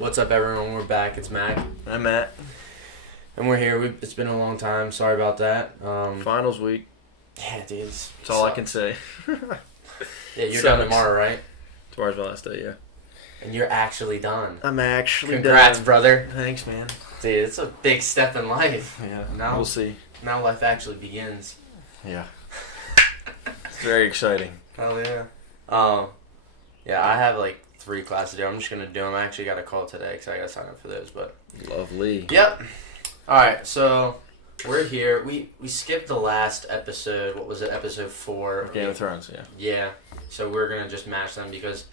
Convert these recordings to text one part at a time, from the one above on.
What's up, everyone? We're back. It's Mac. I'm Matt. And we're here. It's been a long time. Sorry about that. Finals week. Yeah, dude. That's all I can say. Yeah, you're done tomorrow, right? Tomorrow's my last day, yeah. And you're actually done. I'm actually Congrats, done. brother. Thanks, man. Dude, it's a big step in life. Yeah, Now, we'll see. Now life actually begins. Yeah. It's very exciting. Hell yeah. Yeah, I have like 3 classes to do. I'm just going to do them. I actually got a call today because I got to sign up for those. But Lovely. Yep. All right, so we're here. We skipped the last episode. What was it? Episode 4. Game of Thrones, yeah. Yeah. So we're going to just match them because,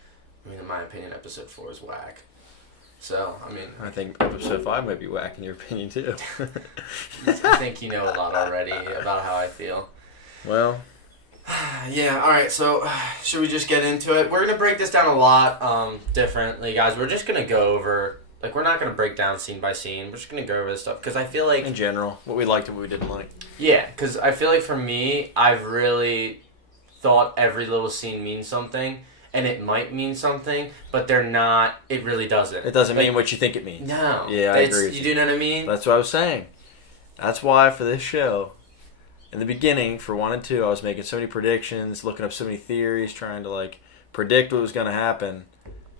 I mean, in my opinion, episode 4 is whack. So, I mean... I think episode 5 might be whack in your opinion, too. I think you know a lot already about how I feel. Well... Yeah, alright, so should we just get into it? We're going to break this down a lot differently, guys. We're just going to go over... Like, we're not going to break down scene by scene. We're just going to go over this stuff because I feel like... In general, what we liked and what we didn't like. Yeah, because I feel like for me, I've really thought every little scene means something, and it might mean something, but they're not... It really doesn't. It doesn't mean what you think it means. No. Yeah, I agree with you. Do you know what I mean? That's what I was saying. That's why for this show... In the beginning, for 1 and 2, I was making so many predictions, looking up so many theories, trying to, like, predict what was going to happen.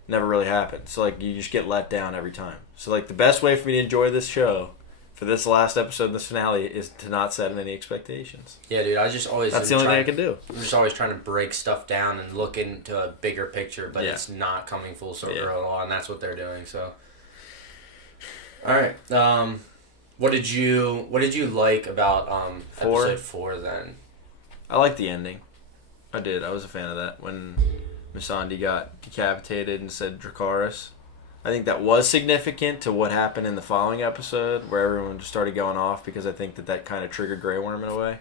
Never really happened. So, like, you just get let down every time. So, like, the best way for me to enjoy this show, for this last episode, this finale, is to not set any expectations. Yeah, dude, I just always... That's the only thing I can do. I'm just always trying to break stuff down and look into a bigger picture, but it's not coming full circle at all, and that's what they're doing, so... Alright, What did you like about episode 4 then? I liked the ending. I did. I was a fan of that. When Missandei got decapitated and said Dracarys. I think that was significant to what happened in the following episode where everyone just started going off because I think that kind of triggered Grey Worm in a way.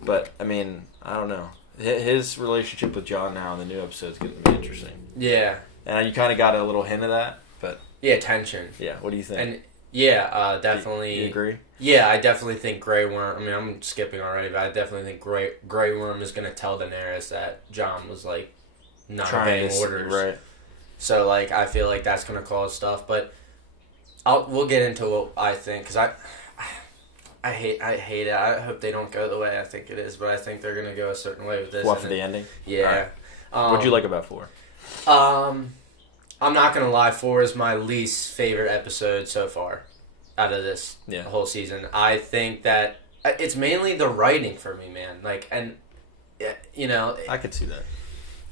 But, I mean, I don't know. His relationship with Jon now in the new episode is getting to be interesting. Yeah. And you kind of got a little hint of that, but... Yeah, tension. Yeah, what do you think? And... Yeah, definitely. You agree? Yeah, I definitely think Grey Worm... I mean, I'm skipping already, but I definitely think Grey Worm is going to tell Daenerys that Jon was, like, not obeying orders. Right. So, like, I feel like that's going to cause stuff, but we'll get into what I think, because I hate it. I hope they don't go the way I think it is, but I think they're going to go a certain way with this. What, for the ending? Yeah. Right. What'd you like about 4? I'm not going to lie, 4 is my least favorite episode so far out of this whole season. I think that it's mainly the writing for me, man. Like, and, you know... I could see that.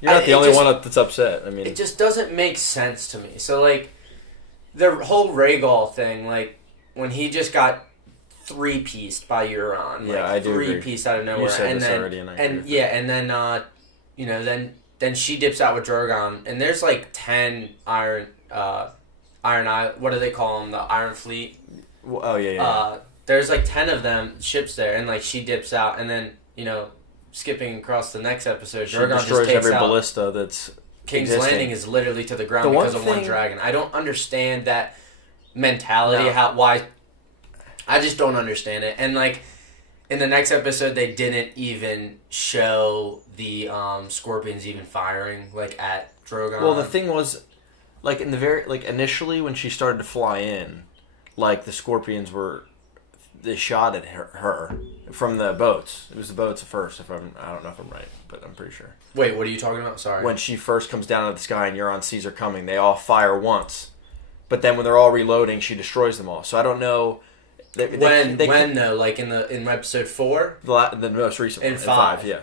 You're not the only one that's upset. I mean... It just doesn't make sense to me. So, like, the whole Rhaegal thing, like, when he just got 3-pieced by Euron. Yeah, like, I do 3-pieced out of nowhere. You said and this then, already, and I agree agree. Yeah, and then, you know, then she dips out with Drogon, and there's like 10 Iron what do they call them? The Iron Fleet. Oh yeah. There's like 10 of them ships there, and like she dips out, and then skipping across the next episode, She Drogon destroys just takes every out. ballista that's King's existing. Landing is literally to the ground because of one dragon. I don't understand that mentality. No. Why? I just don't understand it, and like. In the next episode, they didn't even show the scorpions even firing, like, at Drogon. Well, the thing was, like, initially when she started to fly in, like, the scorpions they shot at her from the boats. It was the boats at first, I don't know if I'm right, but I'm pretty sure. Wait, what are you talking about? Sorry. When she first comes down out of the sky and Euron sees her coming, they all fire once. But then when they're all reloading, she destroys them all. So I don't know... When though? Like in episode 4? The most recent one. In 5. Yeah.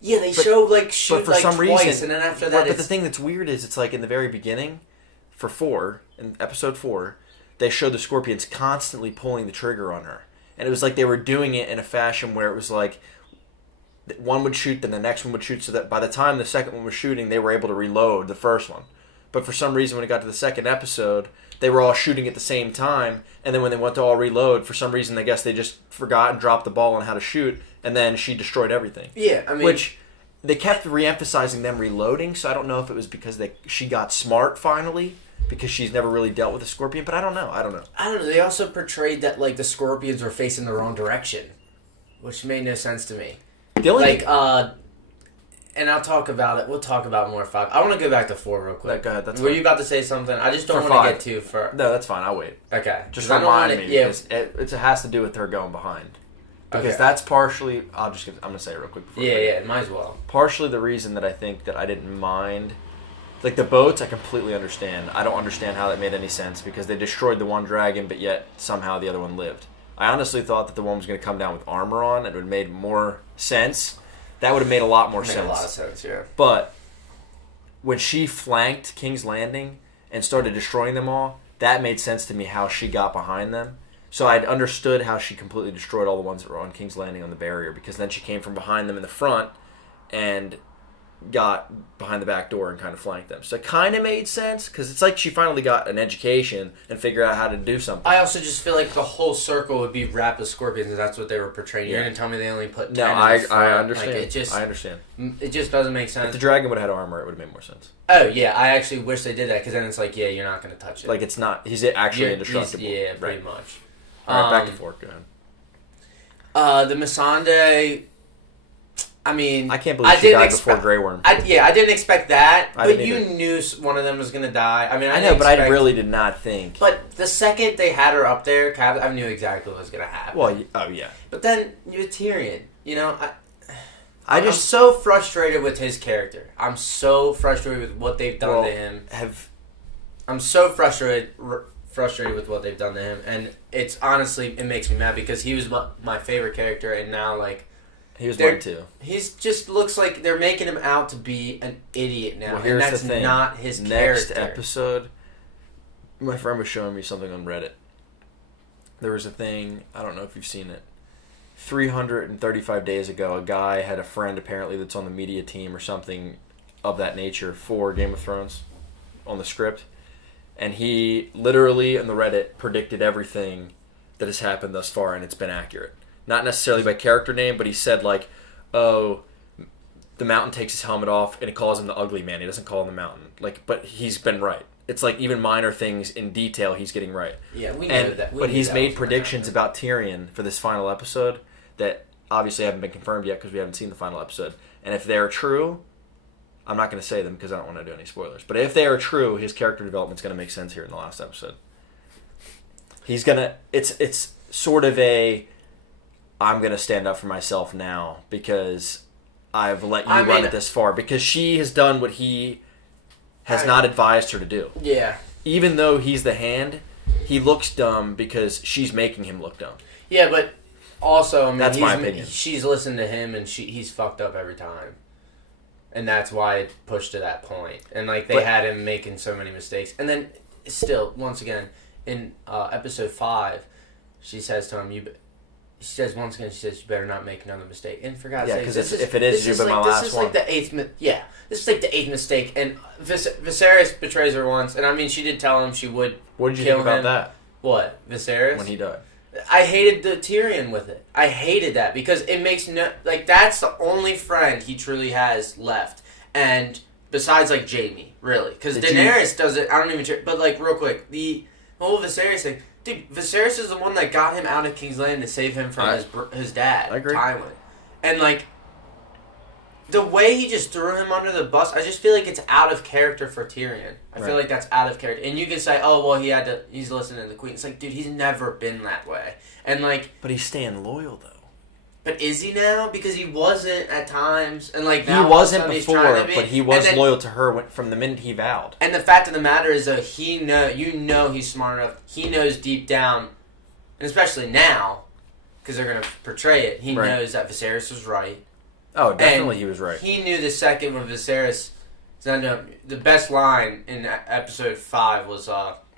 Yeah, they show like shoot for like some twice, reason, and then after that. But the thing that's weird is it's like in the very beginning, for 4, in episode 4, they showed the scorpions constantly pulling the trigger on her, and it was like they were doing it in a fashion where it was like one would shoot, then the next one would shoot, so that by the time the second one was shooting, they were able to reload the first one. But for some reason, when it got to the second episode, they were all shooting at the same time, and then when they went to all reload, for some reason, I guess they just forgot and dropped the ball on how to shoot, and then she destroyed everything. Yeah, I mean... Which, they kept re-emphasizing them reloading, so I don't know if it was because she got smart finally, because she's never really dealt with a scorpion, but I don't know. They also portrayed that, like, the scorpions were facing the wrong direction, which made no sense to me. The only like, and I'll talk about it. We'll talk about more 5. I want to go back to 4 real quick. Go ahead. Were you about to say something? I just don't want to get too far. No, that's fine. I'll wait. Okay. Just remind me. Yeah. It has to do with her going behind. Because that's partially... I'm going to say it real quick before. Yeah, might as well. Partially the reason that I think that I didn't mind... Like, the boats, I completely understand. I don't understand how that made any sense, because they destroyed the one dragon, but yet somehow the other one lived. I honestly thought that the one was going to come down with armor on. It would have made more sense. That would have made a lot more sense. Made a lot of sense, yeah. But when she flanked King's Landing and started destroying them all, that made sense to me how she got behind them. So I'd understood how she completely destroyed all the ones that were on King's Landing on the barrier, because then she came from behind them in the front and got behind the back door and kind of flanked them. So it kind of made sense, because it's like she finally got an education and figured out how to do something. I also just feel like the whole circle would be wrapped with scorpions, and that's what they were portraying. You're going to tell me they only put 10 No, I understand. Like, I understand. It just doesn't make sense. If the dragon would have had armor, it would have made more sense. Oh, yeah. I actually wish they did that, because then it's like, yeah, you're not going to touch it. Like, it's not... He's actually indestructible. Yeah, pretty much. All right, back to 4. Go ahead. The Missandei... I mean, I can't believe she died before Grey Worm. I didn't expect that, but you knew one of them was going to die. I mean, I know, but I really did not think. But the second they had her up there, I knew exactly what was going to happen. Well, yeah. But then you're Tyrion. You know, I'm so frustrated with his character. I'm so frustrated with what they've done to him. I'm so frustrated with what they've done to him, and it's honestly it makes me mad, because he was my favorite character, and now like. He was mine too. He's just looks like they're making him out to be an idiot now, well, and that's not his character. Next episode, my friend was showing me something on Reddit. There was a thing, I don't know if you've seen it. 335 days ago, a guy had a friend apparently that's on the media team or something of that nature for Game of Thrones on the script, and he literally on the Reddit predicted everything that has happened thus far, and it's been accurate. Not necessarily by character name, but he said, like, oh, the Mountain takes his helmet off, and he calls him the Ugly Man. He doesn't call him the Mountain. Like, but he's been right. It's like even minor things in detail he's getting right. Yeah, we knew that. But he's made predictions about Tyrion for this final episode that obviously haven't been confirmed yet because we haven't seen the final episode. And if they're true, I'm not going to say them because I don't want to do any spoilers. But if they are true, his character development's going to make sense here in the last episode. He's going to... It's sort of a... I'm going to stand up for myself now because I've let you run it this far. Because she has done what he has not advised her to do. Yeah. Even though he's the hand, he looks dumb because she's making him look dumb. Yeah, but also, I mean, that's my opinion. She's listened to him and he's fucked up every time. And that's why it pushed to that point. And like they had him making so many mistakes. And then still, once again, in episode 5, she says to him, you better not make another mistake. And for God's sake, because if it is, you've been my last one. This is like the eighth. This is like the 8th mistake. And Viserys betrays her once, and I mean, she did tell him she would. What did you think about that? What, Viserys? When he died. I hated the Tyrion with it. I hated that because it makes that's the only friend he truly has left, and besides like Jaime, really, because Daenerys does it. I don't even care. But like real quick, the whole Viserys thing. Dude, Viserys is the one that got him out of King's Landing to save him from his dad, Tywin. And, like, the way he just threw him under the bus, I just feel like it's out of character for Tyrion. I feel like that's out of character. And you can say, oh, well, he's listening to the Queen. It's like, dude, he's never been that way. And, like... But he's staying loyal, though. But is he now? Because he wasn't at times, and like now he wasn't before, but he was loyal to her from the minute he vowed. And the fact of the matter is, though, he's smart enough. He knows deep down, and especially now, because they're going to portray it. He knows that Viserys was right. Oh, definitely, he was right. He knew the second when Viserys. The best line in episode 5 was.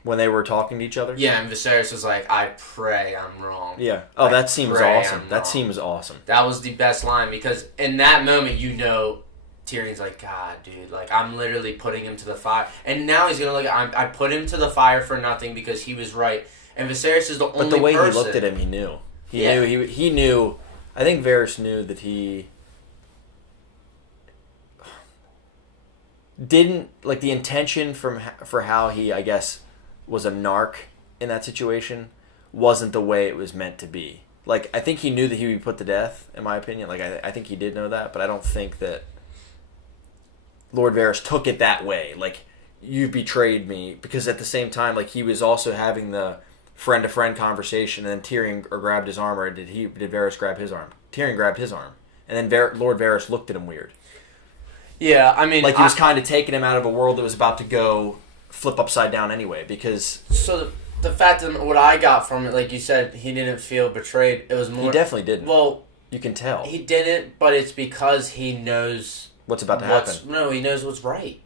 When they were talking to each other? Yeah, and Viserys was like, I pray I'm wrong. Yeah. Oh, that scene was awesome. That scene was awesome. That was the best line because in that moment, Tyrion's like, God, dude, like, I'm literally putting him to the fire. And now he's going to look at, I put him to the fire for nothing because he was right. And Viserys is the only person. But the way he looked at him, he knew. He knew. I think Varys knew that he didn't, like, the intention for how he, I guess, was a narc in that situation wasn't the way it was meant to be. Like, I think he knew that he would be put to death, in my opinion. Like, I think he did know that, but I don't think that Lord Varys took it that way. Like, you betrayed me. Because at the same time, like, he was also having the friend-to-friend conversation, and then Tyrion grabbed his arm, or did Varys grab his arm? Tyrion grabbed his arm. And then Lord Varys looked at him weird. Yeah, I mean... Like, he was kind of taking him out of a world that was about to go flip upside down anyway, because... So, the fact that what I got from it, like you said, he didn't feel betrayed. It was more... He definitely didn't. Well... You can tell. He didn't, but it's because he knows... What's about to happen. No, he knows what's right.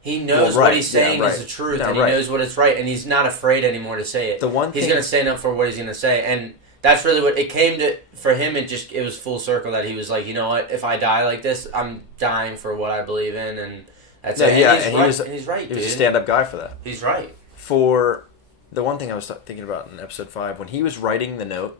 He knows what he's saying is the truth, and he knows what it's right, and he's not afraid anymore to say it. He's going to stand up for what he's going to say, and that's really what it came to for him. It was full circle that he was like, you know what? If I die like this, I'm dying for what I believe in, and that's it. Yeah, and he's right. He was a stand-up guy for that. He's right. For the one thing I was thinking about in episode 5, when he was writing the note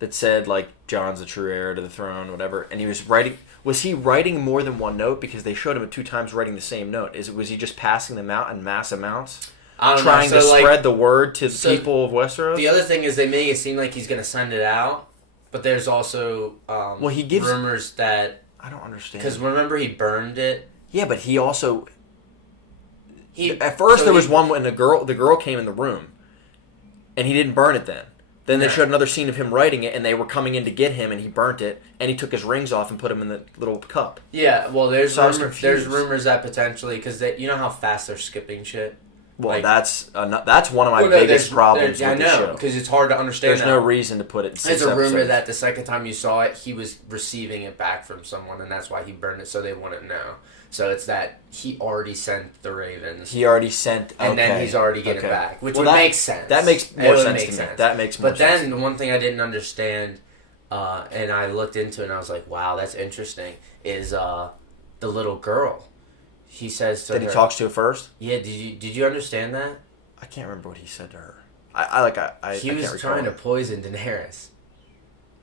that said like Jon's the true heir to the throne, whatever, and he was writing. Was he writing more than one note? Because they showed him 2 times writing the same note. Was he just passing them out in mass amounts? Trying to spread the word to the people of Westeros? The other thing is they make it seem like he's going to send it out, but there's also he gives rumors that... I don't understand. Because remember he burned it? Yeah, but he also... At first there was one when the girl came in the room, and he didn't burn it then. Then they showed another scene of him writing it, and they were coming in to get him, and he burnt it, and he took his rings off and put them in the little cup. Yeah, well, there's rumors that potentially, because you know how fast they're skipping shit? Well, like, that's one of my biggest problems with the show. Because it's hard to understand. There's no reason to put it in 6 episodes. There's a rumor that the second time you saw it, he was receiving it back from someone, and that's why he burned it, so they wouldn't know. So it's that he already sent the ravens. And then he's already getting it back, which would make sense. That makes more sense to me. That makes more sense. But then the one thing I didn't understand, and I looked into it and I was like, wow, that's interesting, is the little girl. He says to her... That he talks to her first? Yeah, did you understand that? I can't remember what he said to her. He was trying to poison Daenerys.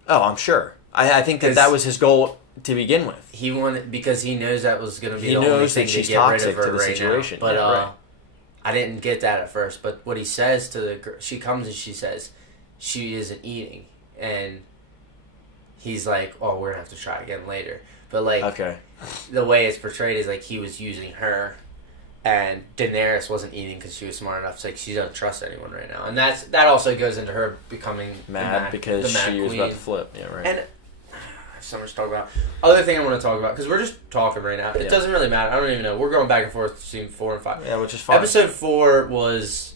Oh, I'm sure. I think that was his goal to begin with. He wanted, because he knows that was going to be the only thing to get rid of her right situation. Now. But I didn't get that at first. But what he says to the girl, she comes and she says she isn't eating, and he's like, "Oh, we're gonna have to try again later." But like, the way it's portrayed is like he was using her, and Daenerys wasn't eating because she was smart enough. It's like she doesn't trust anyone right now, and that also goes into her becoming mad because she was about to flip. Yeah, right. And so much to talk about. Other thing I want to talk about, because we're just talking right now. It doesn't really matter. I don't even know. We're going back and forth between 4 and 5. Yeah, which is fine. Episode 4 was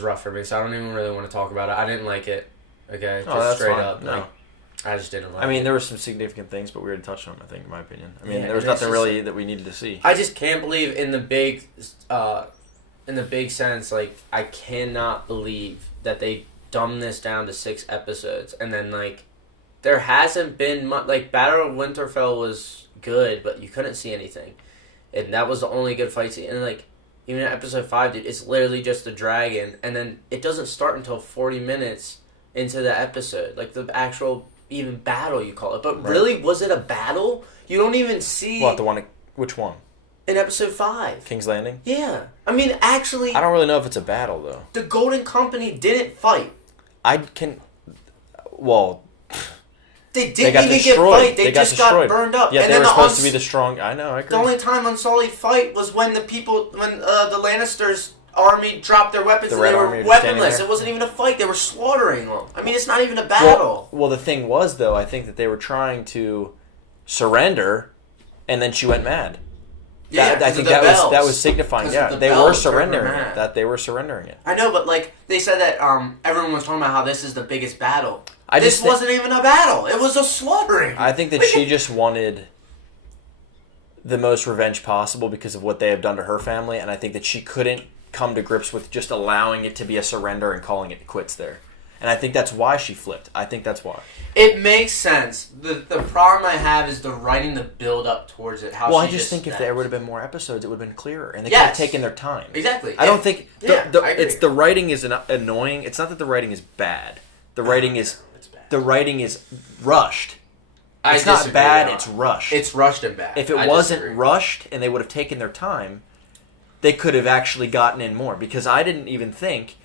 rough for me, so I don't even really want to talk about it. I didn't like it. Okay, just straight up. No, I just didn't like it. I mean, there were some significant things, but we already touched on them, I think, in my opinion. I mean, there was nothing really that we needed to see. I just can't believe in the big sense, like, I cannot believe that they dumbed this down to 6 episodes, and then, like, there hasn't been much. Like, Battle of Winterfell was good, but you couldn't see anything. And that was the only good fight scene. And, like, even in episode 5, dude, it's literally just a dragon. And then it doesn't start until 40 minutes into the episode. Like, the actual, even battle, you call it. But really, was it a battle? You don't even see... What, which one? In episode 5. King's Landing? Yeah. I mean, actually... I don't really know if it's a battle, though. The Golden Company didn't fight. Well... They didn't even get fight. They just got burned up. Yeah, and they were supposed to be the strong... I know, I agree. The only time Unsullied fight was when the Lannisters' army dropped their weapons and they were weaponless. It wasn't even a fight. They were slaughtering them. I mean, it's not even a battle. Well, the thing was, though, I think that they were trying to surrender, and then she went mad. Yeah, I think that was signifying. Yeah, they were surrendering it. That they were surrendering it. I know, but like they said that everyone was talking about how this is the biggest battle. This wasn't even a battle. It was a slaughtering. I think that she just wanted the most revenge possible because of what they have done to her family, and I think that she couldn't come to grips with just allowing it to be a surrender and calling it quits there. And I think that's why she flipped. I think that's why. It makes sense. The problem I have is the writing, the build up towards it. I just think if there would have been more episodes, it would have been clearer, and they could have taken their time. Exactly. I don't think it's the writing is annoying. It's not that the writing is bad. The writing is rushed. It's not bad. It's rushed. It's rushed and bad. If it wasn't rushed and they would have taken their time, they could have actually gotten in more. Because I didn't even think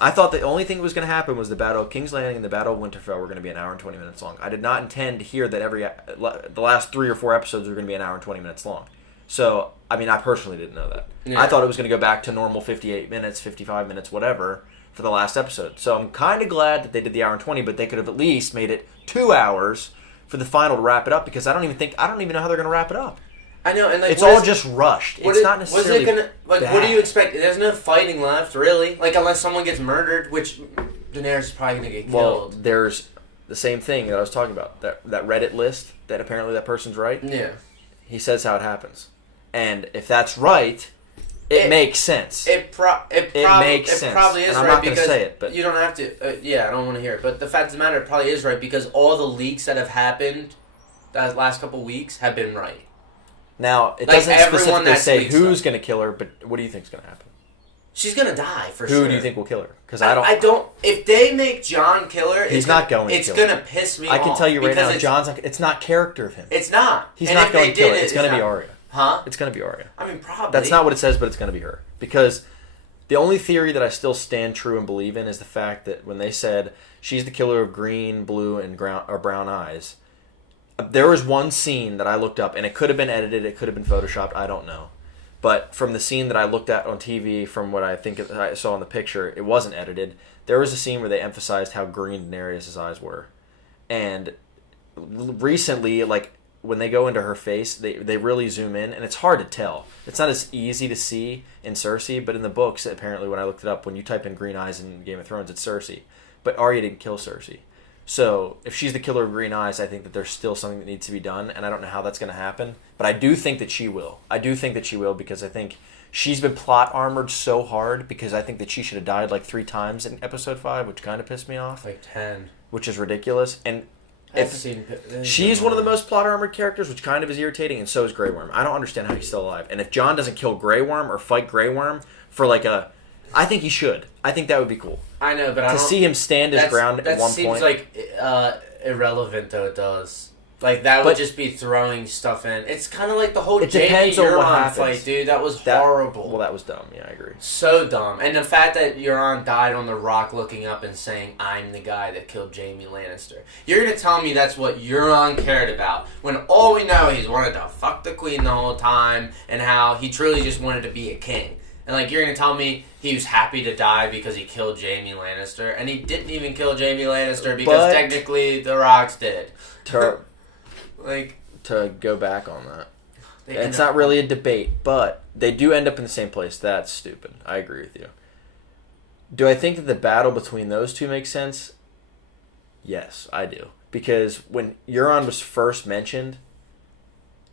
I thought the only thing that was going to happen was the Battle of King's Landing and the Battle of Winterfell were going to be an hour and 20 minutes long. I did not intend to hear that the last 3 or 4 episodes were going to be an hour and 20 minutes long. So, I mean, I personally didn't know that. Yeah. I thought it was going to go back to normal 58 minutes, 55 minutes, whatever, for the last episode. So I'm kind of glad that they did the hour and 20, but they could have at least made it 2 hours for the final to wrap it up, because I don't even know how they're going to wrap it up. I know, and like it's all just rushed. It's not necessarily bad. What do you expect? There's no fighting left, really. Like, unless someone gets murdered, which Daenerys is probably going to get killed. Well, there's the same thing that I was talking about. That Reddit list that apparently that person's right. Yeah. He says how it happens. And if that's right, it makes sense. It makes sense. It probably is and I'm right not because say it, but you don't have to. I don't want to hear it. But the fact of the matter, it probably is right because all the leaks that have happened that last couple weeks have been right. Now, it doesn't specifically say who's going to kill her, but what do you think is going to happen? She's going to die, for sure. Who do you think will kill her? Because I don't... If they make Jon kill her... He's not going to kill her. It's going to piss me off. I can tell you right now, it's not character of him. It's not. He's not going to kill her. It's going to be Arya. Huh? It's going to be Arya. I mean, probably. That's not what it says, but it's going to be her. Because the only theory that I still stand true and believe in is the fact that when they said she's the killer of green, blue, and brown eyes... There was one scene that I looked up, and it could have been edited, it could have been photoshopped, I don't know. But from the scene that I looked at on TV, from what I think I saw in the picture, it wasn't edited. There was a scene where they emphasized how green Daenerys' eyes were. And recently, like, when they go into her face, they really zoom in, and it's hard to tell. It's not as easy to see in Cersei, but in the books, apparently, when I looked it up, when you type in green eyes in Game of Thrones, it's Cersei. But Arya didn't kill Cersei. So, if she's the killer of green eyes, I think that there's still something that needs to be done, and I don't know how that's going to happen. But I do think that she will. I do think that she will, because I think she's been plot armored so hard, because I think that she should have died like 3 times in episode 5, which kind of pissed me off. Like 10. Which is ridiculous. And she's one of the most plot armored characters, which kind of is irritating, and so is Grey Worm. I don't understand how he's still alive. And if Jon doesn't kill Grey Worm or fight Grey Worm for like a... I think he should. I think that would be cool. I know, but I don't... To see him stand his ground at one That seems point... like irrelevant, though it does. Like, that would just be throwing stuff in. It's kind of like the whole Jaime Euron fight, dude. That was horrible. Well, that was dumb. Yeah, I agree. So dumb. And the fact that Euron died on the rock looking up and saying, I'm the guy that killed Jaime Lannister. You're going to tell me that's what Euron cared about, when all we know he's wanted to fuck the queen the whole time, and how he truly just wanted to be a king. And, like, you're going to tell me he was happy to die because he killed Jaime Lannister, and he didn't even kill Jaime Lannister because technically the Rocks did. To go back on that. It's not really a debate, but they do end up in the same place. That's stupid. I agree with you. Do I think that the battle between those two makes sense? Yes, I do. Because when Euron was first mentioned,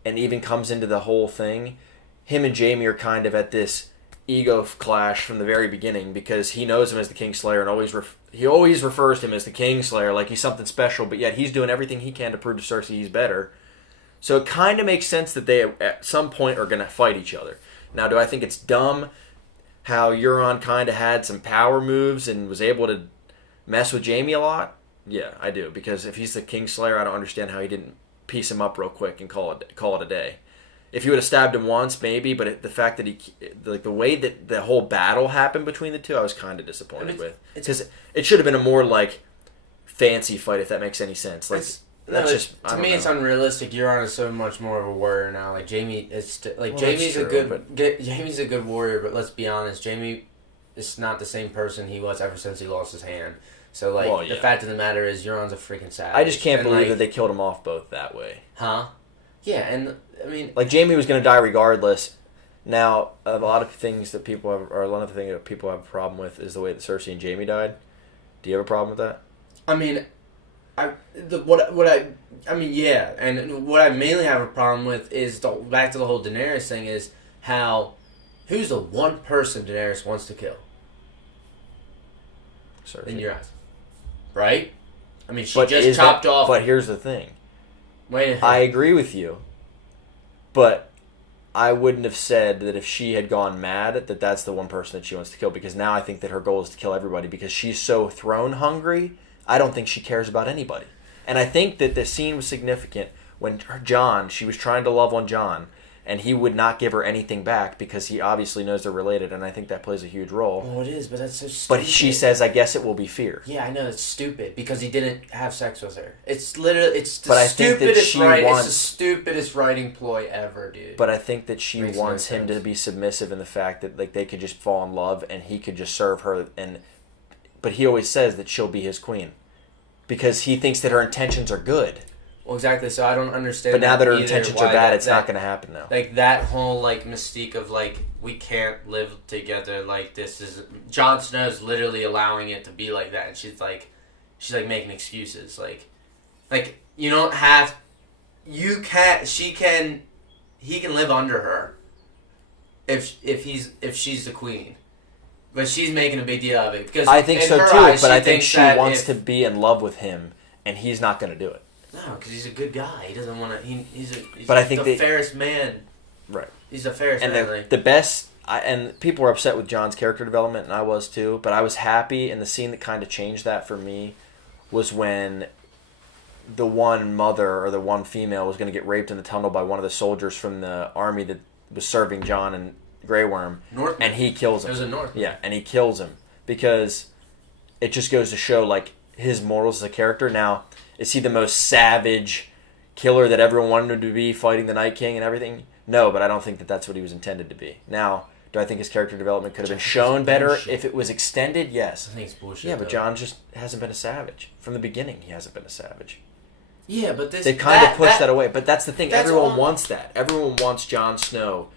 and even comes into the whole thing, him and Jaime are kind of at this ego clash from the very beginning, because he knows him as the Kingslayer and he always refers to him as the Kingslayer like he's something special, but yet he's doing everything he can to prove to Cersei he's better. So it kind of makes sense that they at some point are going to fight each other. Now, do I think it's dumb how Euron kind of had some power moves and was able to mess with Jaime a lot? Yeah, I do, because if he's the Kingslayer, I don't understand how he didn't piece him up real quick and call it a day. If you would have stabbed him once, maybe, but the fact that the way that the whole battle happened between the two, I was kind of disappointed with. Because it should have been a more, like, fancy fight, if that makes any sense. Like, to me, it's unrealistic. Euron is so much more of a warrior now. Like, Jaime is... Jaime's a good warrior, but let's be honest, Jaime is not the same person he was ever since he lost his hand. So, the fact of the matter is, Euron's a freaking savage. I just can't believe that they killed him off both that way. Huh? Yeah, and... I mean, like, Jaime was going to die regardless. Now, a lot of the things that people have a problem with is the way that Cersei and Jaime died. Do you have a problem with that? I mean, yeah, and what I mainly have a problem with is back to the whole Daenerys thing is who's the one person Daenerys wants to kill? Cersei. In your eyes, right? I mean, she just chopped off. But here's the thing. Wait. I agree with you. But I wouldn't have said that if she had gone mad that that's the one person that she wants to kill, because now I think that her goal is to kill everybody because she's so throne hungry. I don't think she cares about anybody. And I think that the scene was significant when she was trying to love on Jon, and he would not give her anything back because he obviously knows they're related, and I think that plays a huge role. Well, it is, but that's so stupid. But she says, I guess it will be fear. Yeah, I know, it's stupid because he didn't have sex with her. It's literally, it's the stupidest writing ploy ever, dude. But I think that she wants him to be submissive in the fact that like they could just fall in love and he could just serve her. But he always says that she'll be his queen because he thinks that her intentions are good. Well, exactly. So I don't understand. But now that her intentions are bad, it's not going to happen now. Like that whole like mystique of like we can't live together. Like this is Jon Snow's literally allowing it to be like that, and she's like making excuses. Like you don't have, you can't. He can live under her. If she's the queen. But she's making a big deal of it because I think so too. But I think she wants to be in love with him, and he's not going to do it. No, because he's a good guy. He doesn't want to. He's but I think the fairest man. Right. He's the fairest and man. The best. And people were upset with Jon's character development, and I was too. But I was happy, and the scene that kind of changed that for me was when the one mother or the one female was going to get raped in the tunnel by one of the soldiers from the army that was serving Jon and Grey Worm, Northman. And he kills him. It was a Northman. Yeah, and he kills him because it just goes to show like his morals as a character. Now, is he the most savage killer that everyone wanted him to be, fighting the Night King and everything? No, but I don't think that that's what he was intended to be. Now, do I think his character development could have been shown better if it was extended? Yes. I think it's bullshit. Yeah, but Jon just hasn't been a savage from the beginning. He hasn't been a savage. Yeah, but they kind of pushed that away. But that's the thing. Everyone wants that. Everyone wants Jon Snow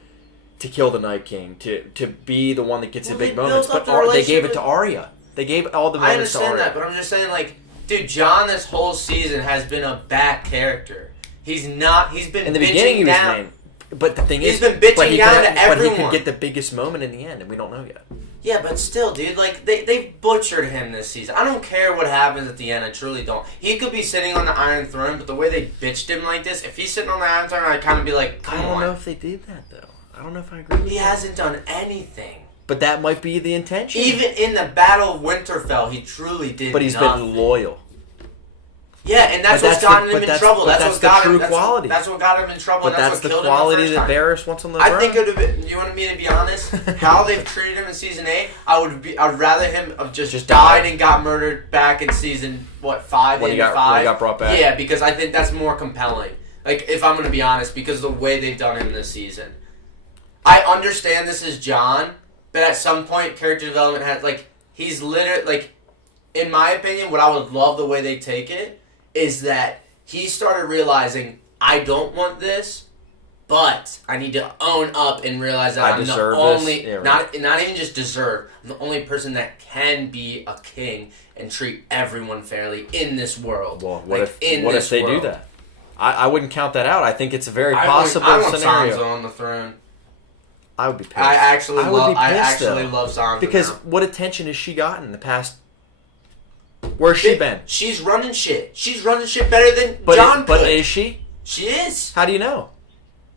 to kill the Night King, to be the one that gets the big moments. But they gave it to Arya. They gave all the moments to Arya. I understand that, but I'm just saying, like, dude, Jon this whole season has been a bad character. He's not. He's been in the beginning. He was main, but the thing is, he's been bitching down to everyone. But he could get the biggest moment in the end, and we don't know yet. Yeah, but still, dude, like they butchered him this season. I don't care what happens at the end. I truly don't. He could be sitting on the Iron Throne, but the way they bitched him like this, if he's sitting on the Iron Throne, I'd kind of be like, come on. I don't know if they did that though. I don't know if I agree with that. He hasn't done anything. But that might be the intention. Even in the Battle of Winterfell, he truly did. But he's been loyal. Yeah, and that's what's gotten him in trouble. That's what got him. That's what got him in trouble. But that's the quality that Varys wants on the throne. I think it would have been. You want me to be honest? How they've treated him in season 8, I'd rather him have just died and got murdered back in season 5. When he got brought back. Yeah, because I think that's more compelling. Like, if I'm going to be honest, because of the way they've done him this season. I understand this is Jon, but at some point, character development has, like, he's literally, like, in my opinion, what I would love the way they take it is that he started realizing, I don't want this, but I need to own up and realize that I'm the only, not even just deserve, I'm the only person that can be a king and treat everyone fairly in this world. Well, what if they do that? I wouldn't count that out. I think it's a very possible scenario. Sansa on the throne. I would be pissed. I actually love Sansa. Because what attention has she gotten in the past? Where's she been? She's running shit. She's running shit better than Jon could. But is she? She is. How do you know?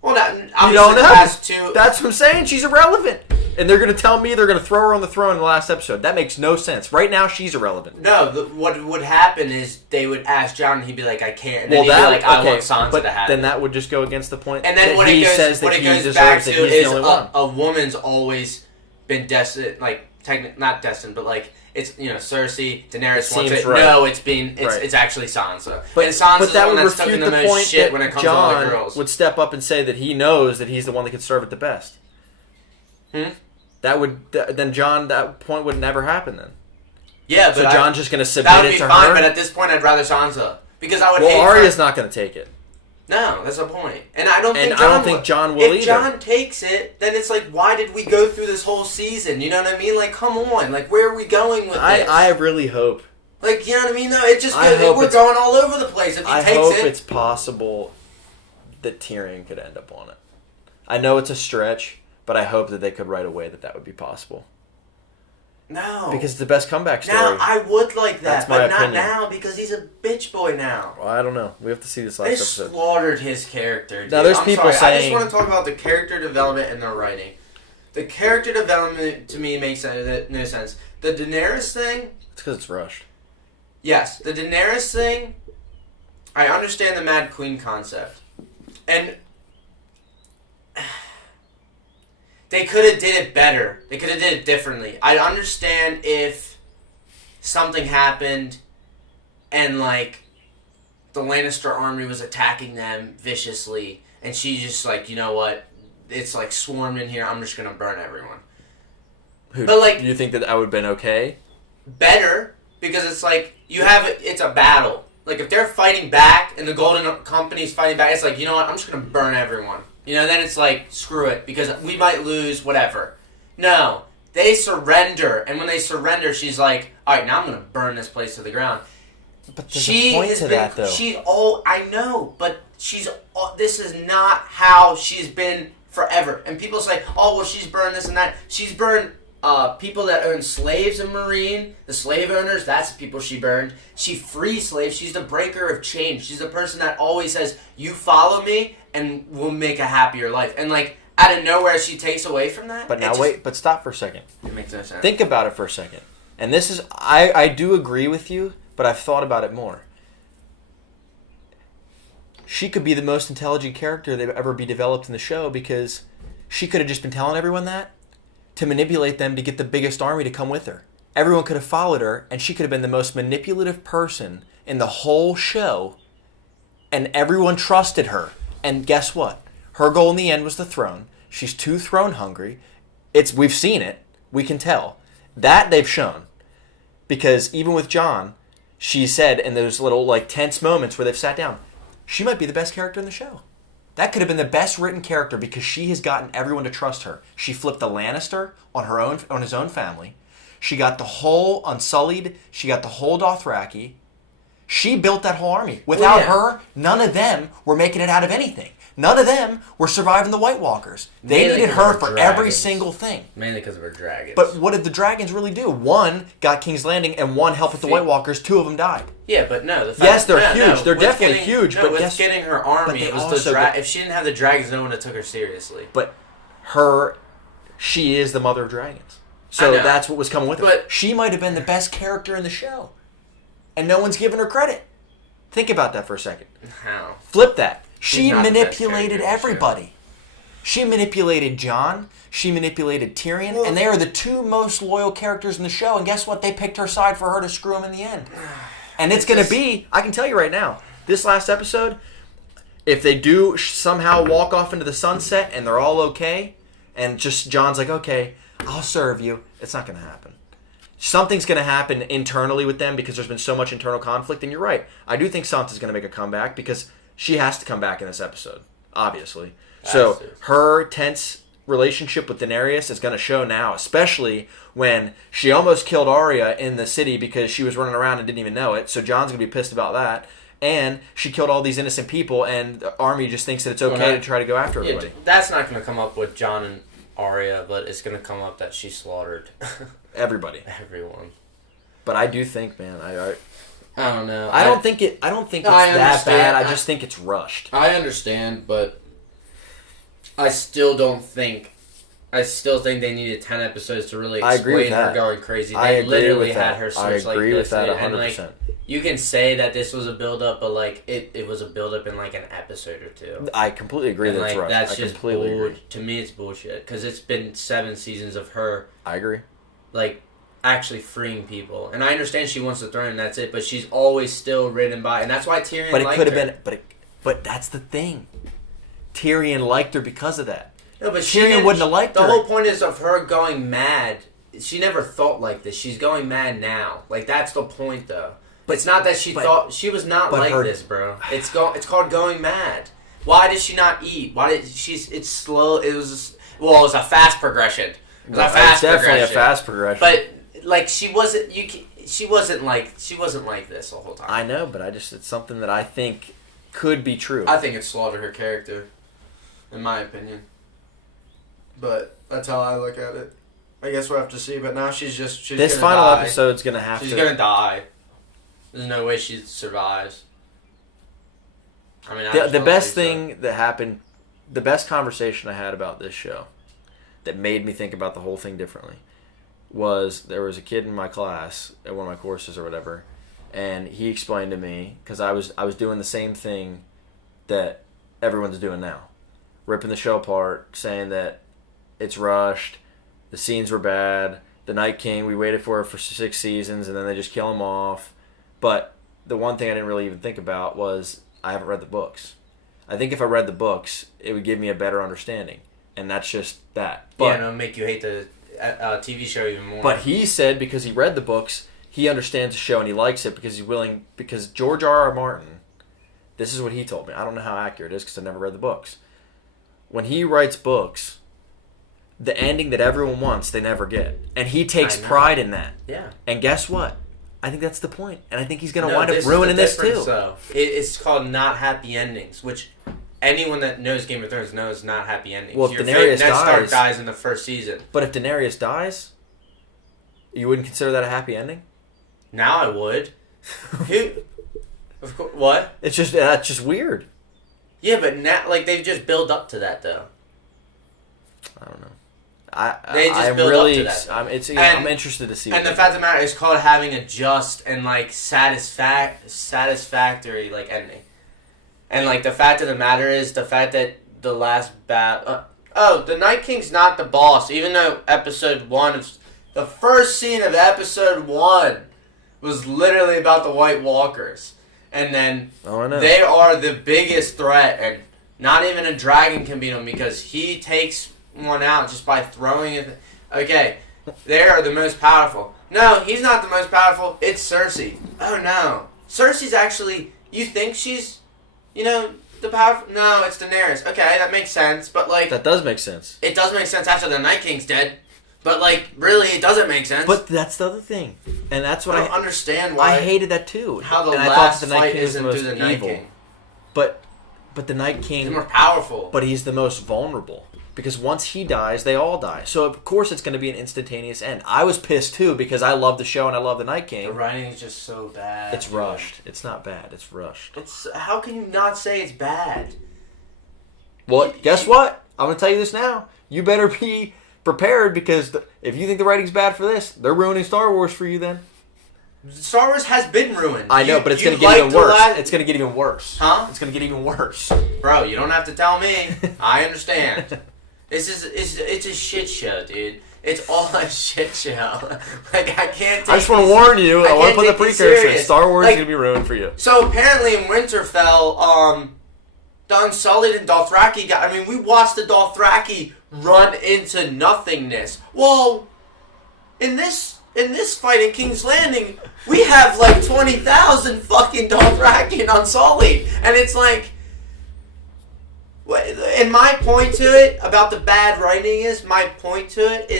Well, you don't know. That's what I'm saying. She's irrelevant. And they're going to tell me they're going to throw her on the throne in the last episode. That makes no sense. Right now, she's irrelevant. No, what would happen is they would ask Jon, and he'd be like, I can't. And then he'd be like, I want Sansa to have it. Then that would just go against the point. And then what it goes back to is a woman's always been destined, like, not destined, but like, it's, Cersei, Daenerys wants it. Right. No, it's actually Sansa. But Sansa's that the one would that's stuck in the most shit when it comes to all the girls. Would step up and say that he knows that he's the one that could serve it the best. Then Jon, that point would never happen then. Yeah, but so Jon's just going to submit it to her? That would be fine, but at this point I'd rather Sansa. Because I would hate Arya's not going to take it. No, that's the point. And I don't think Jon will either. If Jon takes it, then it's like, why did we go through this whole season? You know what I mean? Like, come on. Like, where are we going with this? I really hope. Like, you know what I mean? No, it just we're going all over the place if he takes it. I hope it's possible that Tyrion could end up on it. I know it's a stretch, but I hope that they could write a way that would be possible. No. Because it's the best comeback story. Now, I would like that, That's but not now because he's a bitch boy now. Well, I don't know. We have to see this last episode. They slaughtered his character, dude. Now, there's people saying... I just want to talk about the character development and the writing. The character development, to me, makes no sense. The Daenerys thing... It's because it's rushed. Yes. The Daenerys thing, I understand the Mad Queen concept. And... they could have did it better. They could have did it differently. I understand if something happened and, like, the Lannister army was attacking them viciously, and she just, like, you know what? It's, like, swarmed in here. I'm just going to burn everyone. But, like... You think that would have been okay? Better, because it's, like, it's a battle. Like, if they're fighting back, and the Golden Company's fighting back, it's like, you know what? I'm just going to burn everyone. You know, then it's like, screw it, because we might lose, whatever. No. They surrender, and when they surrender, she's like, alright, now I'm going to burn this place to the ground. But there's a point to that, though. I know, but this is not how she's been forever. And people say, oh, well, she's burned this and that. She's burned people that own slaves in Marine, the slave owners, that's the people she burned. She frees slaves. She's the breaker of change. She's the person that always says, you follow me, and we'll make a happier life. And, like, out of nowhere, she takes away from that. But now, but stop for a second. It makes no sense. Think about it for a second. And this is, I do agree with you, but I've thought about it more. She could be the most intelligent character that ever be developed in the show because she could have just been telling everyone that to manipulate them to get the biggest army to come with her. Everyone could have followed her, and she could have been the most manipulative person in the whole show, and everyone trusted her. And guess what? Her goal in the end was the throne. She's too throne hungry. We've seen it. We can tell. That they've shown. Because even with Jon, she said in those little, like, tense moments where they've sat down, she might be the best character in the show. That could have been the best written character because she has gotten everyone to trust her. She flipped the Lannister on his own family. She got the whole Unsullied. She got the whole Dothraki. She built that whole army. Without her, none of them were making it out of anything. None of them were surviving the White Walkers. They needed her for every single thing. Mainly because of her dragons. But what did the dragons really do? One got King's Landing and one helped with the White Walkers. Two of them died. Yeah, but no. Yes, they're huge. They're definitely huge. No, but getting her army, it was if she didn't have the dragons, no one would have took her seriously. But she is the mother of dragons. So that's what was coming with her. But she might have been the best character in the show. And no one's giving her credit. Think about that for a second. How? Flip that. She manipulated everybody. She manipulated Jon. She manipulated Tyrion. And they are the two most loyal characters in the show. And guess what? They picked her side for her to screw him in the end. And it's going to be, I can tell you right now, this last episode, if they do somehow walk off into the sunset and they're all okay, and just Jon's like, okay, I'll serve you, it's not going to happen. Something's going to happen internally with them because there's been so much internal conflict. And you're right. I do think Sansa's going to make a comeback because she has to come back in this episode, obviously. So her tense relationship with Daenerys is going to show now, especially when she almost killed Arya in the city because she was running around and didn't even know it. So Jon's going to be pissed about that. And she killed all these innocent people, and the army just thinks that it's okay to try to go after everybody. Yeah, that's not going to come up with Jon and Arya, but it's going to come up that she slaughtered everybody, everyone. But I do think, man, I don't know. I don't think it's that bad. I just think it's rushed. I understand, but I still think they needed 10 episodes to really explain her going crazy. They literally had her switch like this. I agree with that 100%. And, like, you can say that this was a build-up, but, like, it was a build-up in, like, an episode or two. I completely agree that it's rushed. That's just bullshit. To me, it's bullshit. Because it's been 7 seasons of her. I agree. Like, actually freeing people. And I understand she wants the throne and that's it, but she's always still ridden by. And that's why Tyrion liked her. But it could have been... But that's the thing. Tyrion liked her because of that. No, but Tyrion wouldn't have liked her. The whole point is of her going mad. She never thought like this. She's going mad now. Like, that's the point, though. But it's not that she thought... She was not like this, bro. It's called going mad. Why did she not eat? It's slow. It was a fast progression. It was definitely a fast progression. But, like, she wasn't like this the whole time. I know, but it's something that I think could be true. I think it slaughtered her character, in my opinion. But that's how I look at it. I guess we'll have to see. But now she's this final episode's gonna have to. She's gonna die. There's no way she survives. I mean, the best thing that happened, the best conversation I had about this show, that made me think about the whole thing differently, was there was a kid in my class at one of my courses or whatever, and he explained to me, because I was doing the same thing that everyone's doing now, ripping the show apart, saying that it's rushed. The scenes were bad. The Night King, we waited for it for 6 seasons, and then they just kill him off. But the one thing I didn't really even think about was I haven't read the books. I think if I read the books, it would give me a better understanding. And that's just that. But, it'll make you hate the TV show even more. But he said because he read the books, he understands the show and he likes it because he's willing. Because George R.R. Martin, this is what he told me. I don't know how accurate it is because I never read the books. When he writes books, the ending that everyone wants, they never get. And he takes pride in that. Yeah. And guess what? I think that's the point. And I think he's going to wind up ruining this too. Though. It's called not happy endings, which anyone that knows Game of Thrones knows not happy endings. Well, if Daenerys Ned Stark dies in the first season. But if Daenerys dies, you wouldn't consider that a happy ending? Now I would. Of course, what? It's just that's just weird. Yeah, but now, they've just built up to that though. I don't know. I'm really up to that. I'm interested to see. And the fact of the matter is called having a just and satisfactory ending. And the fact of the matter is the fact that the last the Night King's not the boss, even though episode 1 the first scene of episode 1 was literally about the White Walkers. And then they are the biggest threat, and not even a dragon can beat them because he takes one out just by throwing it. Okay, they are the most powerful. No, he's not the most powerful. It's Cersei. Oh no, Cersei's actually. You think she's, the powerful? No, it's Daenerys. Okay, that makes sense. But that does make sense. It does make sense after the Night King's dead. But really, it doesn't make sense. But that's the other thing, and that's what I don't understand why I hated that too. How the and last I thought the Night fight King isn't was through the Night King. But the Night King he's more powerful. But he's the most vulnerable because once he dies, they all die. So of course it's going to be an instantaneous end. I was pissed too because I love the show and I love the Night King. The writing is just so bad. It's rushed. It's not bad. It's rushed. How can you not say it's bad? Well, guess what? I'm going to tell you this now. You better be prepared because if you think the writing's bad for this, they're ruining Star Wars for you then. Star Wars has been ruined. I know, but it's going to get even worse. It's going to get even worse. Huh? It's going to get even worse. Bro, you don't have to tell me. I understand. It's a shit show, dude. It's all a shit show. I can't take I just want to warn you. I want to put the precursor. Star Wars is going to be ruined for you. So apparently in Winterfell, the Unsullied and Dothraki we watched the Dothraki run into nothingness. Well, in this fight in King's Landing, we have 20,000 fucking Dothraki and Unsullied, and it's and my point to it about the bad writing is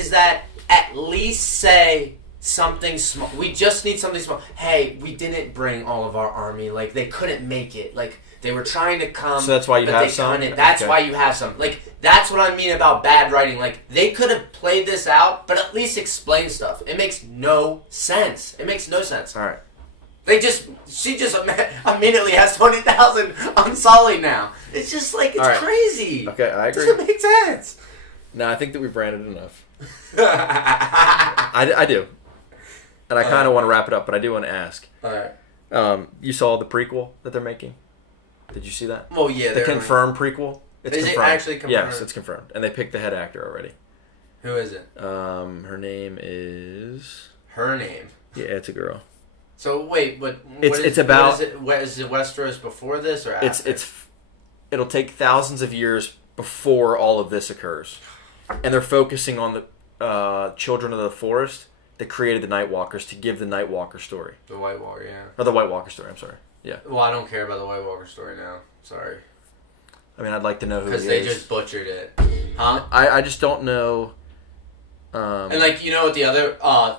that at least say something small. We just need something small. Hey, we didn't bring all of our army. They couldn't make it. They were trying to come. So that's why you have some? That's why you have some. That's what I mean about bad writing. They could have played this out, but at least explain stuff. It makes no sense. All right. She just immediately has 20,000 Unsullied now. It's just it's right. Crazy. Okay, I agree. It doesn't make sense. No, I think that we've ranted enough. I do. And I kind of want to wrap it up, but I do want to ask. All right. You saw the prequel that they're making? Did you see that? Well, yeah. The confirmed prequel? It's confirmed. It actually confirmed? Yes, it's confirmed. And they picked the head actor already. Who is it? Her name is... Her name? Yeah, it's a girl. So, wait, but... It's about... Is it Westeros before this or after? It'll take thousands of years before all of this occurs. And they're focusing on the children of the forest that created the Night Walkers to give the Night Walker story. The White Walker, yeah. Or the White Walker story, I'm sorry. Yeah. Well, I don't care about the White Walker story now. Sorry. I mean, I'd like to know who he is. Because they just butchered it. Huh? I just don't know. And you know what the other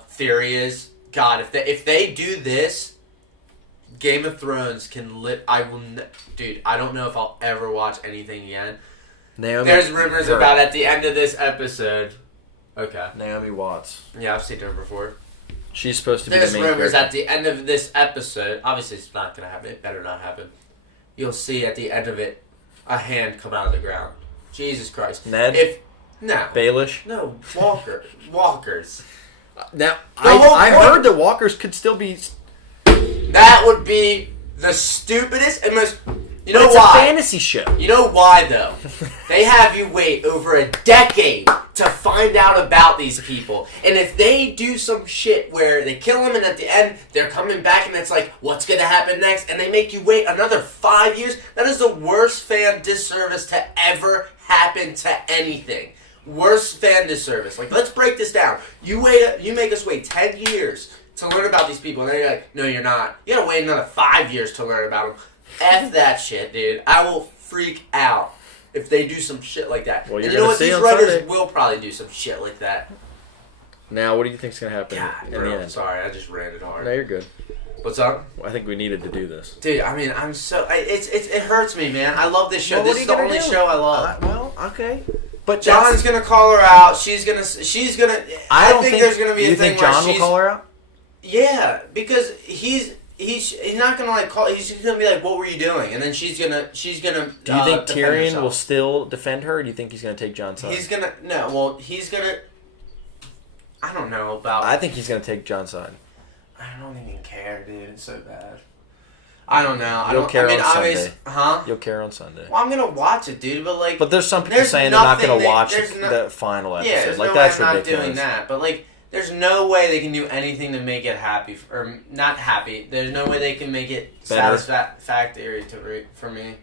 theory is? God, if they do this, Game of Thrones can dude, I don't know if I'll ever watch anything again. There's rumors about at the end of this episode. Okay. Naomi Watts. Yeah, I've seen her before. She's supposed to be the main There's rumors character. at the end of this episode. Obviously, it's not going to happen. It better not happen. You'll see at the end of it a hand come out of the ground. Jesus Christ. Ned? No. Baelish? No. Walkers. Now, I heard the Walkers could still be... That would be the stupidest and most... You know why? It's a fantasy show. You know why, though? They have you wait over a decade to find out about these people. And if they do some shit where they kill them and at the end they're coming back and it's like, what's going to happen next? And they make you wait another 5 years, that is the worst fan disservice to ever happen to anything. Worst fan disservice. Like, let's break this down. You make us wait 10 years to learn about these people. And then you're like, no, you're not. You gotta wait another 5 years to learn about them. F that shit, dude. I will freak out if they do some shit like that. Well, and you know what? These writers will probably do some shit like that. Now, what do you think's going to happen in the end? Sorry, I just ranted hard. No, you're good. What's up? I think we needed to do this. Dude, I mean, I'm so... It hurts me, man. I love this show. Well, this is the only show I love. Well, okay. But Jon's going to call her out. She's going to... I think there's going to be a thing where she's... You think Jon will call her out? Yeah, because he's not gonna like call. He's just gonna be like, "What were you doing?" And then she's gonna. Do you think Tyrion will still defend her? Or do you think he's gonna take Jon's side? He's gonna he's gonna. I don't know about. I think he's gonna take Jon's side. I don't even care, dude. It's so bad. I don't know. You'll care on Sunday. Huh? You'll care on Sunday. Well, I'm gonna watch it, dude. But like, there's some people saying they're not gonna watch the final episode. Yeah, there's like no that's way I'm ridiculous. not doing that. But like. There's no way they can do anything to make it happy, or not happy. There's no way they can make it satisfactory for me.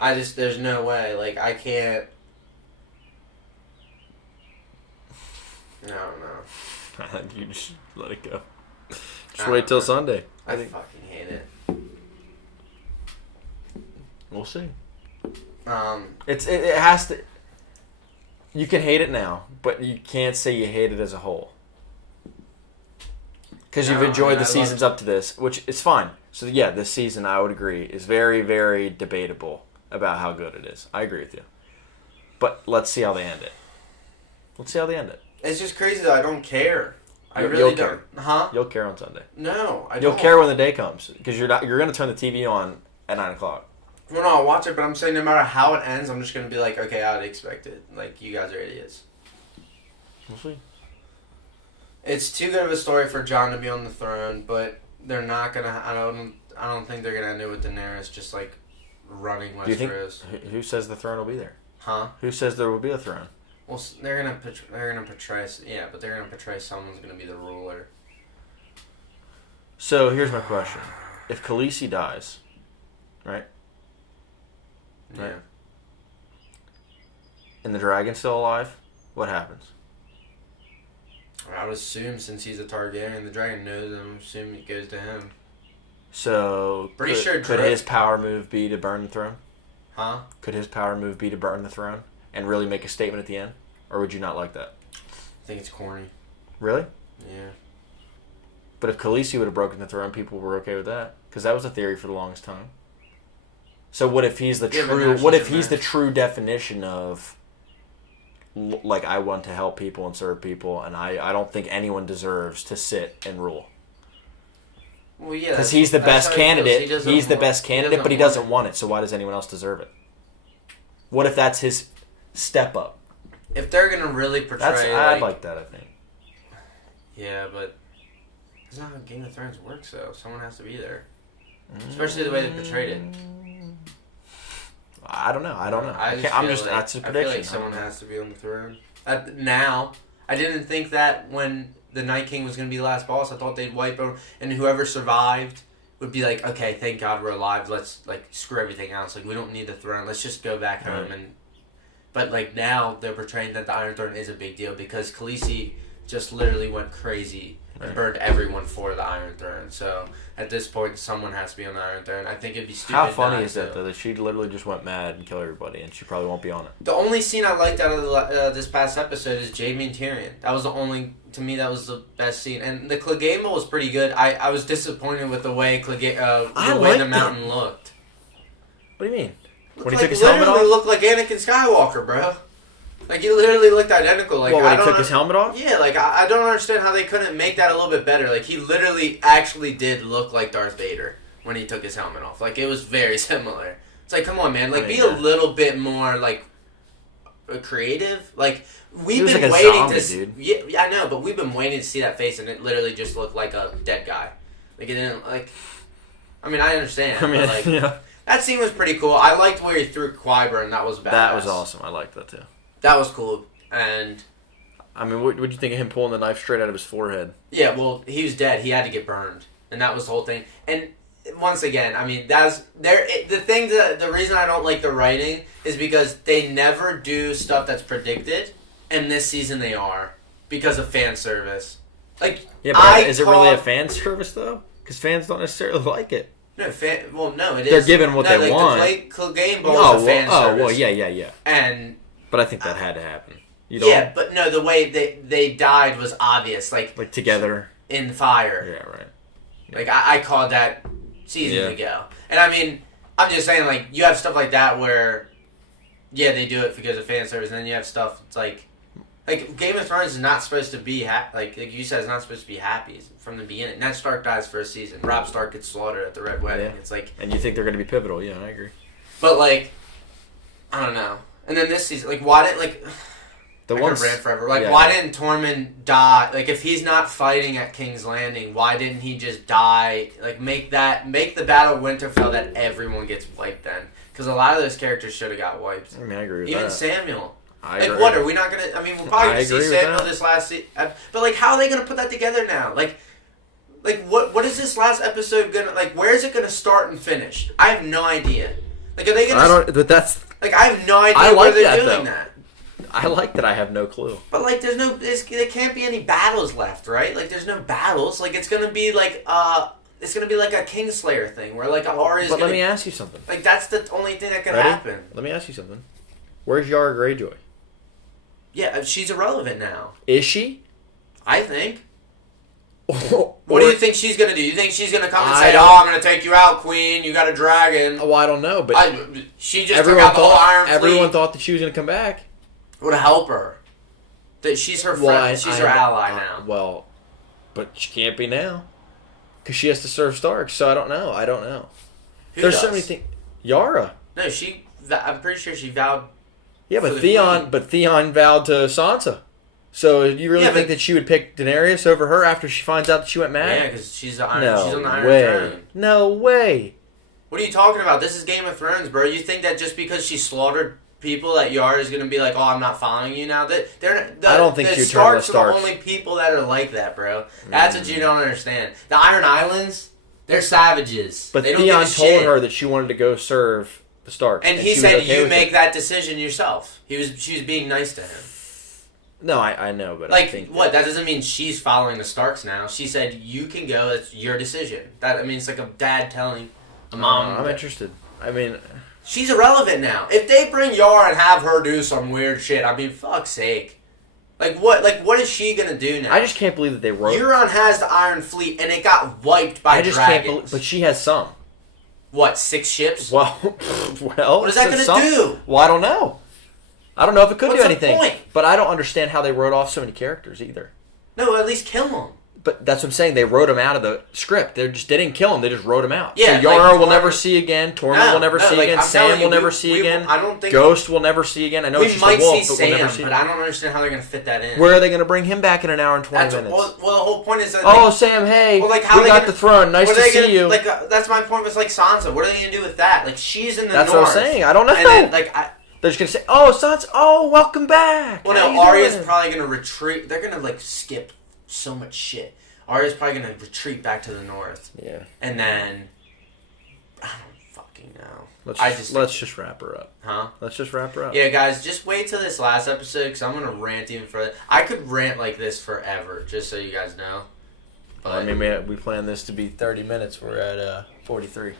There's no way. Like, I can't. I don't know. You just let it go. Just wait till Sunday. I fucking hate it. We'll see. It has to. You can hate it now, but you can't say you hate it as a whole. Because you've enjoyed the seasons up to this, which is fine. So yeah, this season, I would agree, is very, very debatable about how good it is. I agree with you. But let's see how they end it. It's just crazy that I don't care. I really don't. Huh? You'll care on Sunday. No, I don't. You'll care when the day comes. Because you're going to turn the TV on at 9 o'clock. Well, no, I'll watch it, but I'm saying no matter how it ends, I'm just going to be like, okay, I'd expect it. Like, you guys are idiots. We'll see. It's too good of a story for Jon to be on the throne, but they're not going to... I don't think they're going to end it with Daenerys just, like, running Westeros. Who says the throne will be there? Huh? Who says there will be a throne? Well, they're going to portray... Yeah, but they're going to portray someone's going to be the ruler. So, here's my question. If Khaleesi dies, right? Yeah. Right. And the dragon's still alive, what happens? I would assume since he's a Targaryen, the dragon knows, I'm assuming it goes to him. So, could his power move be to burn the throne? Huh? Could his power move be to burn the throne and really make a statement at the end? Or would you not like that? I think it's corny. Really? Yeah. But if Khaleesi would have broken the throne, people were okay with that. Because that was a theory for the longest time. So what if he's the true? What if he's the true definition of, like, I want to help people and serve people, and I don't think anyone deserves to sit and rule. Well, yeah, because he's the best candidate. He's the best candidate, but he doesn't want it. So why does anyone else deserve it? What if that's his step up? If they're gonna really portray, I'd like that. I think. Yeah, but that's not how Game of Thrones works, though. Someone has to be there, especially the way they portrayed it. I don't know. That's a prediction. I feel like someone has to be on the throne. Now, I didn't think that when the Night King was going to be the last boss. I thought they'd wipe out, and whoever survived would be like, okay, thank God we're alive. Let's like screw everything else. Like we don't need the throne. Let's just go back home. But like now they're portraying that the Iron Throne is a big deal because Khaleesi just literally went crazy and burned everyone for the Iron Throne. So at this point, someone has to be on the Iron Throne. I think it'd be stupid. How funny is that, though, that she literally just went mad and killed everybody, and she probably won't be on it? The only scene I liked out of this past episode is Jaime and Tyrion. That was the only, to me, that was the best scene. And the Clegane was pretty good. I was disappointed with the way the mountain looked. What do you mean? When he took his helmet off? Literally looked like Anakin Skywalker, bro. Like, he literally looked identical. Like, when he took his helmet off? Yeah, like, I don't understand how they couldn't make that a little bit better. Like, he literally actually did look like Darth Vader when he took his helmet off. Like, it was very similar. It's like, come on, man. Like, be a little bit more, like, creative. Like, we've been waiting to see... Yeah, I know, but we've been waiting to see that face, and it literally just looked like a dead guy. Like, it didn't, like... I mean, I understand, but, like... Yeah. That scene was pretty cool. I liked where he threw Qyburn. That was badass. That was awesome. I liked that, too. That was cool. And I mean, what do you think of him pulling the knife straight out of his forehead? Yeah, well, he was dead. He had to get burned, and that was the whole thing. And once again, I mean, the reason I don't like the writing is because they never do stuff that's predicted, and this season they are because of fan service. Like, yeah, but is it really a fan service though? Because fans don't necessarily like it. No, it is. They're given what they want. The game ball is a fan service. Oh, well, yeah. But I think that had to happen. But no, the way they died was obvious. Like together in fire. Yeah, right. Yeah. Like I called that seasons ago, and I mean, I'm just saying, like, you have stuff like that where, they do it because of fan service, and then you have stuff it's like Game of Thrones is not supposed to be like you said, it's not supposed to be happy from the beginning. Ned Stark dies first season. Robb Stark gets slaughtered at the Red Wedding. Yeah. It's like, and you think they're going to be pivotal? Yeah, I agree. But like, I don't know. And then this season, like, why didn't rant forever. Like, why didn't Tormund die? Like, if he's not fighting at King's Landing, why didn't he just die? Like, make the Battle of Winterfell that everyone gets wiped then. Because a lot of those characters should have got wiped. I mean, I agree with Even that. Samuel. I agree. What, are we not going to... I mean, we're probably going to see Samuel this last season. But, like, how are they going to put that together now? Like what is this last episode going to... Like, where is it going to start and finish? I have no idea. Like, are they going to... But that's... Like, I have no idea where they're doing that. I like that I have no clue. But, like, there can't be any battles left, right? Like, there's no battles. Like, it's going to be like a Kingslayer thing where, like, Arya's But let me ask you something. Like, that's the only thing that could happen. Let me ask you something. Where's Yara Greyjoy? Yeah, she's irrelevant now. Is she? I think. What do you think she's going to do? You think she's going to come and say, I'm going to take you out, Queen, you got a dragon? Well, I don't know, but... she just took out the whole Iron Fleet. Everyone thought that she was going to come back. Would help her. That she's her friend. She's her ally now. Well, but she can't be now. Because she has to serve Stark, so I don't know. There's so many things... Yara. No, I'm pretty sure she vowed... Yeah, but Theon vowed to Sansa. So you really think that she would pick Daenerys over her after she finds out that she went mad? Yeah, because she's on the Iron Throne. No way. What are you talking about? This is Game of Thrones, bro. You think that just because she slaughtered people that Yara's going to be like, I'm not following you now? I don't think the Starks are the only people that are like that, bro. That's what you don't understand. The Iron Islands, they're savages. But Theon told her that she wanted to go serve the Starks. And he said, you make that decision yourself. She was being nice to him. No, I know, but like, I think... What? That doesn't mean she's following the Starks now. She said, you can go, it's your decision. It's like a dad telling a mom... I'm interested. I mean... She's irrelevant now. If they bring Yara and have her do some weird shit, I mean, fuck's sake. Like, what is she gonna do now? I just can't believe that they wrote... Euron has the Iron Fleet, and it got wiped by dragons. Can't believe... But she has some. What, 6 ships? Well... What is that gonna do? Well, I don't know. I don't know if it could do anything. What's the point? But I don't understand how they wrote off so many characters either. No, at least kill them. But that's what I'm saying. They wrote them out of the script. They didn't kill them. They just wrote them out. Yeah, so Yara will never see again. Tormund will never see again. Sam will never see again. I don't think Ghost will never see again. I know she's a wolf, but we'll never see. But I don't understand how they're going to fit that in. Where are they going to bring him back in an hour and 20 minutes? Well, the whole point is that... Sam, hey, we got the throne. Nice to see you. Like, that's my point with, like, Sansa. What are they going to do with that? Like, she's in the north. That's what I'm saying. I don't know. And then, like, they're just going to say, Sansa, welcome back. Well, no, Arya's probably going to retreat. They're going to, like, skip so much shit. Arya's probably going to retreat back to the north. Yeah. And then... I don't fucking know. Let's just wrap her up. Huh? Let's just wrap her up. Yeah, guys, just wait till this last episode, because I'm going to rant even further. I could rant like this forever, just so you guys know. But, I mean, we planned this to be 30 minutes. We're at 43.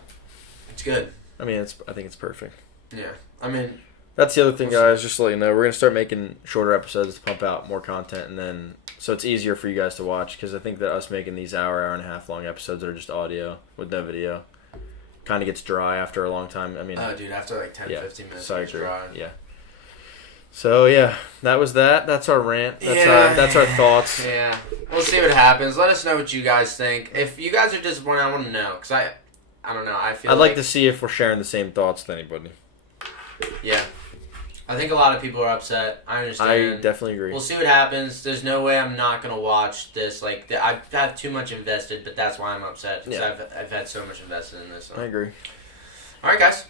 It's good. I mean, I think it's perfect. Yeah. I mean... That's the other thing, guys, just to let you know. We're going to start making shorter episodes to pump out more content, and then... So it's easier for you guys to watch, because I think that us making these hour and a half long episodes that are just audio with no video kind of gets dry after a long time. I mean... Oh, dude, after like 10, 15 minutes, it gets dry. Yeah. So, yeah, that was that. That's our rant. That's our thoughts. Yeah. We'll see what happens. Let us know what you guys think. If you guys are disappointed, I want to know, because I don't know. I'd like to see if we're sharing the same thoughts with anybody. Yeah. I think a lot of people are upset. I understand. I definitely agree. We'll see what happens. There's no way I'm not going to watch this. Like, I have too much invested, but that's why I'm upset. Because I've had so much invested in this. So. I agree. All right, guys.